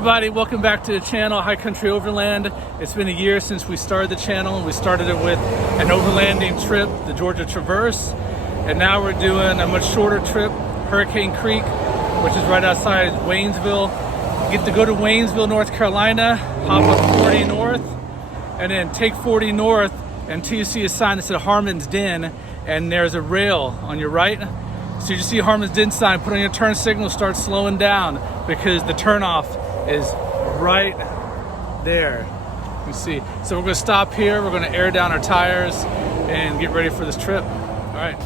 everybody, welcome back to the channel, High Country Overland. It's been a year since we started the channel, and we started it with an overlanding trip, the Georgia Traverse. And now we're doing a much shorter trip, Hurricane Creek, which is right outside Waynesville. You get to go to Waynesville, North Carolina, hop up 40 north, and then take 40 north until you see a sign that says Harmon's Den, and there's a rail on your right. So you just see Harmon's Den sign, put on your turn signal, start slowing down because the turnoff is right there. You see. So we're gonna stop here, we're gonna air down our tires and get ready for this trip. All right.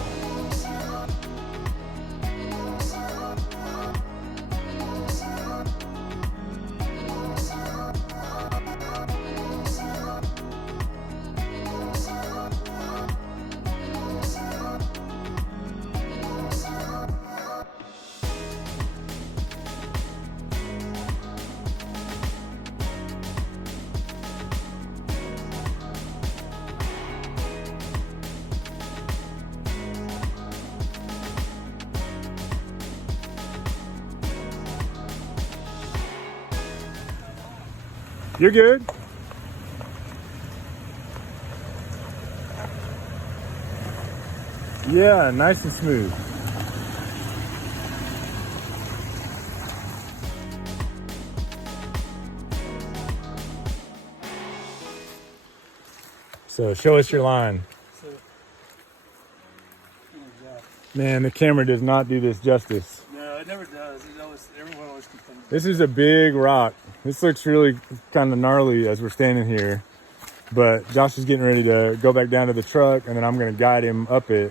You're good. Yeah, nice and smooth. So show us your line. Man, the camera does not do this justice. No, it never does. Everyone always complains. This is a big rock. This looks really kind of gnarly as we're standing here, but Josh is getting ready to go back down to the truck, and then I'm going to guide him up it.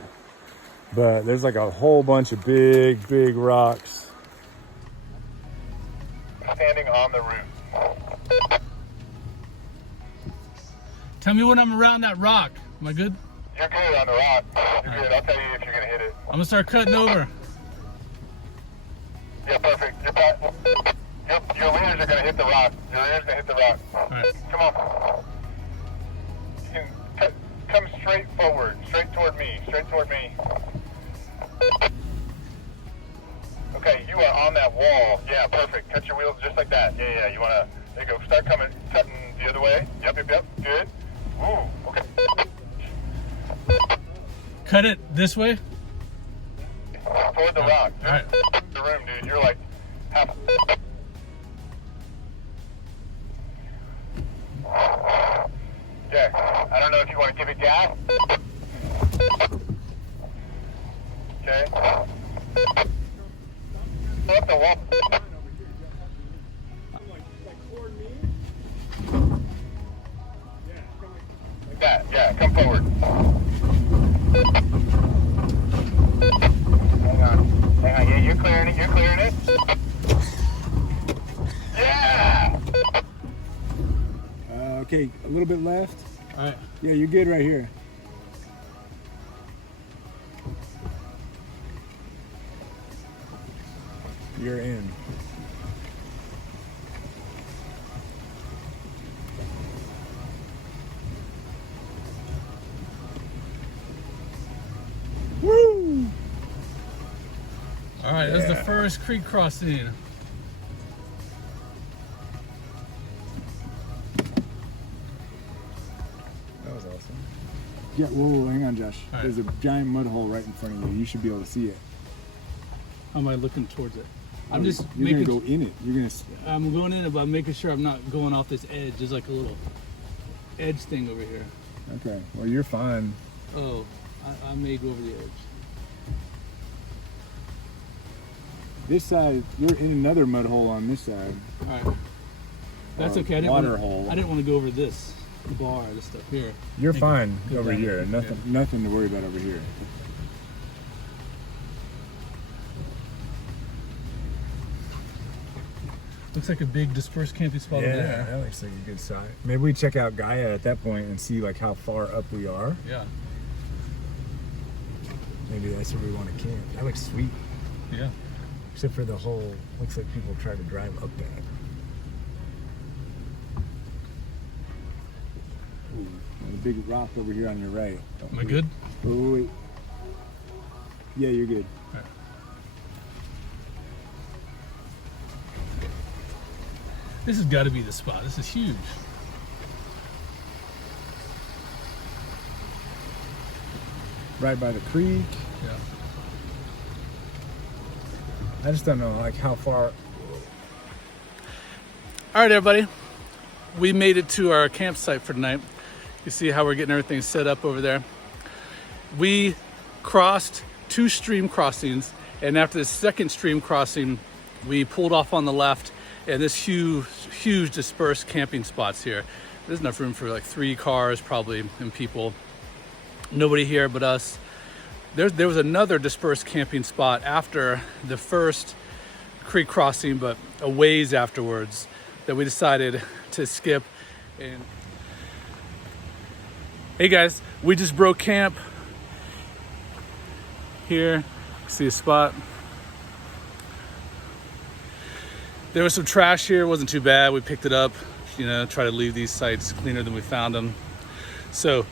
But there's like a whole bunch of big rocks. Standing on the roof. Tell me when I'm around that rock. Am I good? You're good on the rock. You're good. I'll tell you if you're going to hit it. I'm gonna start cutting over. Yeah, perfect. Your leaders are going to hit the rock. Your leaders are going to hit the rock. All right. Come on. You can come straight forward. Straight toward me. Straight toward me. Okay, you are on that wall. Yeah, perfect. Cut your wheels just like that. Yeah. You want to, there you go. Start cutting the other way. Yep. Good. Ooh, okay. Cut it this way? Toward the rock. All right. The room, dude. You're like half. Yeah. I don't know if you want to give it gas. Okay. Pull up the wall. Like that. Yeah. Come forward. Hang on. Yeah, you're clearing it. Yeah! Okay, a little bit left. All right. Yeah, you're good right here. You're in. Woo! All right, that's the first creek crossing. That was awesome. Yeah, whoa, hang on, Josh. All right. There's a giant mud hole right in front of you. You should be able to see it. How am I looking towards it? I'm You're just gonna making. go in it. You're gonna. I'm going in it, but I'm making sure I'm not going off this edge. There's like a little edge thing over here. Okay. Well, you're fine. Oh, I may go over the edge. This side, you're in another mud hole on this side. All right. That's okay. I didn't Water want, hole. I didn't want to go over this bar, this stuff here. You're Maybe fine go over down here. here. Nothing to worry about over here. Looks like a big dispersed camping spot over Yeah, there. that looks like a good site. Maybe we check out Gaia at that point and see like how far up we are. Yeah. Maybe that's where we want to camp. That looks sweet. Yeah. Except for the whole, looks like people try to drive up that. Ooh, there's a big rock over here on your right. Am I good? Wait. Yeah, you're good. This has got to be the spot. This is huge. Right by the creek. Yeah. I just don't know like how far. All right, everybody. We made it to our campsite for tonight. You see how we're getting everything set up over there. We crossed 2 stream crossings, and after the second stream crossing, we pulled off on the left, and this huge dispersed camping spots here. There's enough room for like 3 cars probably and people. Nobody here but us. There was another dispersed camping spot after the first creek crossing, but a ways afterwards, that we decided to skip. And hey guys, we just broke camp here. See a spot. There was some trash here. It wasn't too bad. We picked it up, you know, try to leave these sites cleaner than we found them. So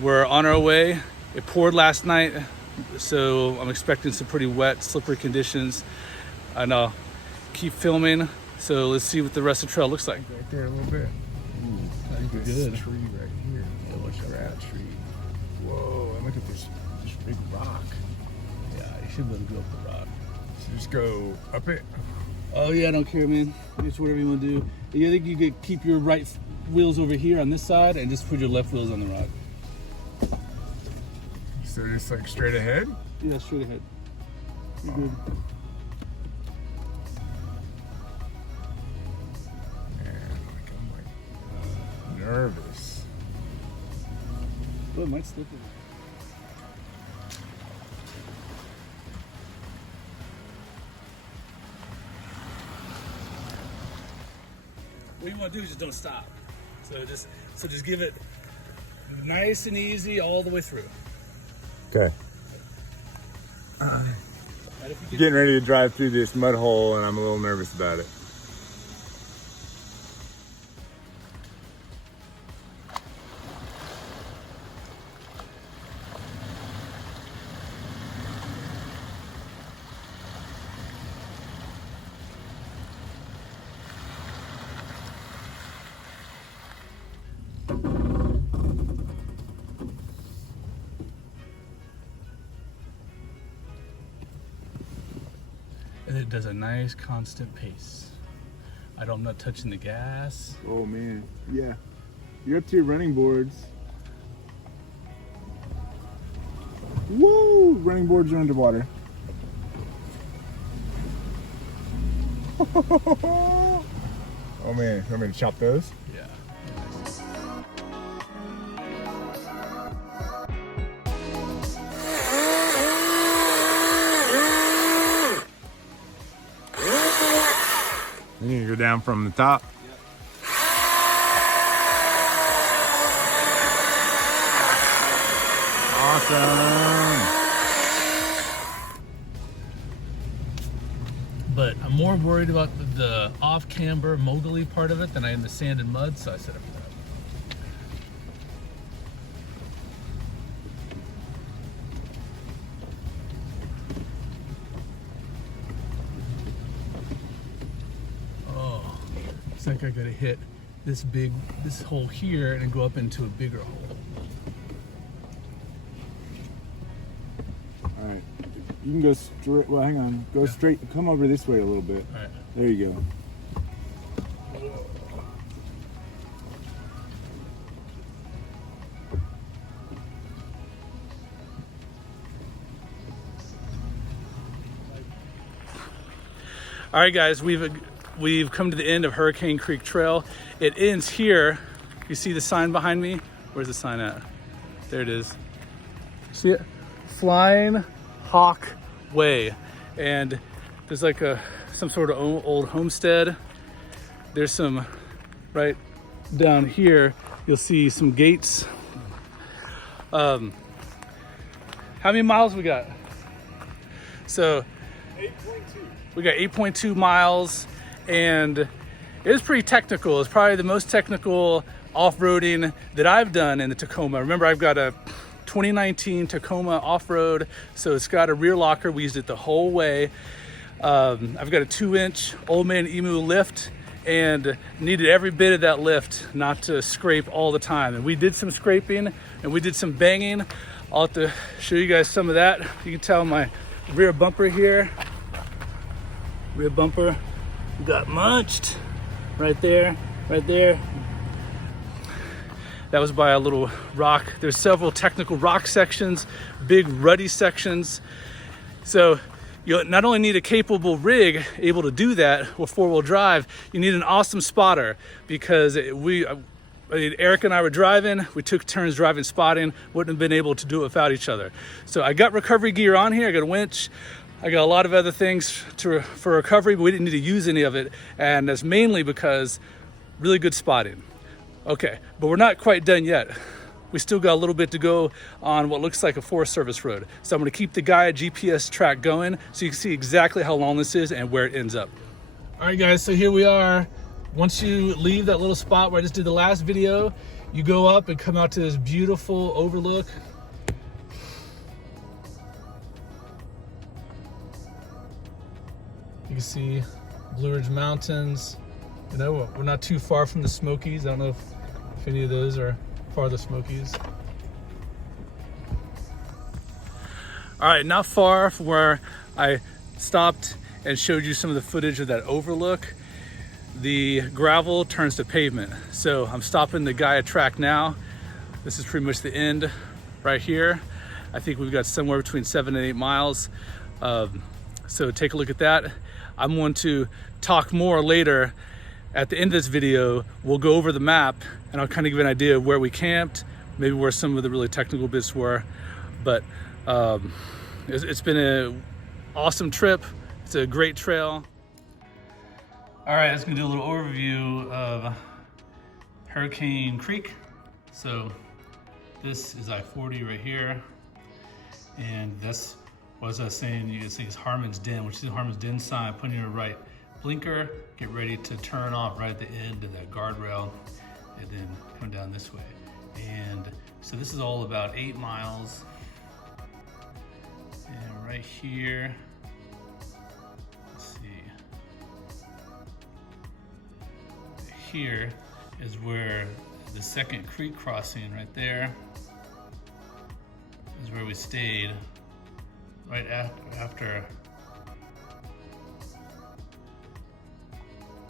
we're on our way. It poured last night, so I'm expecting some pretty wet, slippery conditions. And I'll keep filming. So let's see what the rest of the trail looks like. Right there a little bit. Ooh, That'd be this good. tree right here. Yeah, look at that tree. Whoa, and look at this big rock. Yeah, you should be able to go up the rock. So just go up it. Oh yeah, I don't care, man. It's whatever you want to do. You think you could keep your right wheels over here on this side and just put your left wheels on the rock. So just like straight ahead? Yeah, straight ahead. You're good. Man, I'm like nervous. Oh, it might slip in. What you want to do is just don't stop. So just give it nice and easy all the way through. Okay. And if you get, Getting ready to drive through this mud hole, and I'm a little nervous about it. and it does a nice constant pace. I'm not touching the gas. Oh man, yeah. You're up to your running boards. Whoa! Running boards are underwater. Oh man, you want me to chop those? Yeah. You need to go down from the top. Awesome. But I'm more worried about the off-camber mogully part of it than I am the sand and mud, so I set up for that. Oh, it's like I gotta hit this hole here and go up into a bigger hole. All right. You can go straight. Well, hang on. Go straight. Come over this way a little bit. All right. There you go. All right, guys, we've come to the end of Hurricane Creek Trail. It ends here. You see the sign behind me? Where's the sign at? There it is. See it? Flying Hawk Way. And there's like some sort of old homestead. There's some right down here. You'll see some gates. How many miles we got? So 8.2. we got 8.2 miles, and it was pretty technical. It's probably the most technical off-roading that I've done in the Tacoma. Remember, I've got a 2019 Tacoma off-road, so it's got a rear locker. We used it the whole way. I've got a 2-inch Old Man Emu lift, and needed every bit of that lift not to scrape all the time. And we did some scraping and we did some banging. I'll have to show you guys some of that. You can tell my rear bumper here. Rear bumper got munched right there, right there. That was by a little rock. There's several technical rock sections, big ruddy sections. So you not only need a capable rig able to do that with four-wheel drive, you need an awesome spotter, because Eric and I were driving, we took turns driving spotting, wouldn't have been able to do it without each other. So I got recovery gear on here, I got a winch, I got a lot of other things for recovery, but we didn't need to use any of it. And that's mainly because really good spotting. Okay, but we're not quite done yet. We still got a little bit to go on what looks like a Forest Service road. So I'm gonna keep the Gaia GPS track going so you can see exactly how long this is and where it ends up. All right guys, so here we are. Once you leave that little spot where I just did the last video, you go up and come out to this beautiful overlook. You can see Blue Ridge Mountains. You know, we're not too far from the Smokies. I don't know if any of those are part of the Smokies. All right, not far from where I stopped and showed you some of the footage of that overlook, the gravel turns to pavement. So I'm stopping the Gaia track now. This is pretty much the end right here. I think we've got somewhere between 7 and 8 miles. So take a look at that. I'm going to talk more later. At the end of this video, we'll go over the map and I'll kind of give an idea of where we camped, maybe where some of the really technical bits were. But it's been an awesome trip. It's a great trail. All right, I was gonna do a little overview of Hurricane Creek. So this is I-40 right here. And that's what was I saying, you can see it's Harmon's Den, which is the Harmon's Den sign. Put in your right blinker, get ready to turn off right at the end of that guardrail and then come down this way. And so this is all about 8 miles. And right here, let's see. Here is where the second creek crossing right there is where we stayed right after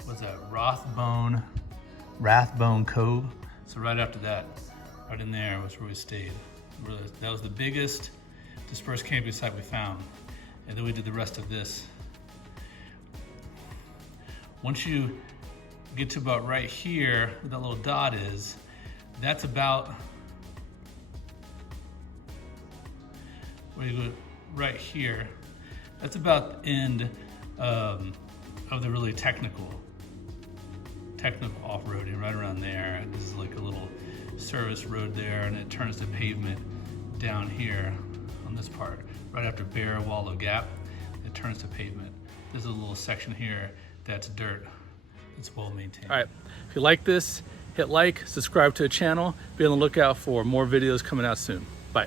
what's that, Rathbone Cove. So right after that, right in there was where we stayed. That was the biggest dispersed camping site we found. And then we did the rest of this. Once you get to about right here, where that little dot is, that's about, where you go right here, that's about the end of the really technical off-roading, right around there. This is like a little service road there, and it turns to pavement down here on this part. Right after Bear Wallow Gap, it turns to pavement. There's a little section here that's dirt. It's well maintained. All right, if you like this, hit like, subscribe to the channel, be on the lookout for more videos coming out soon. Bye.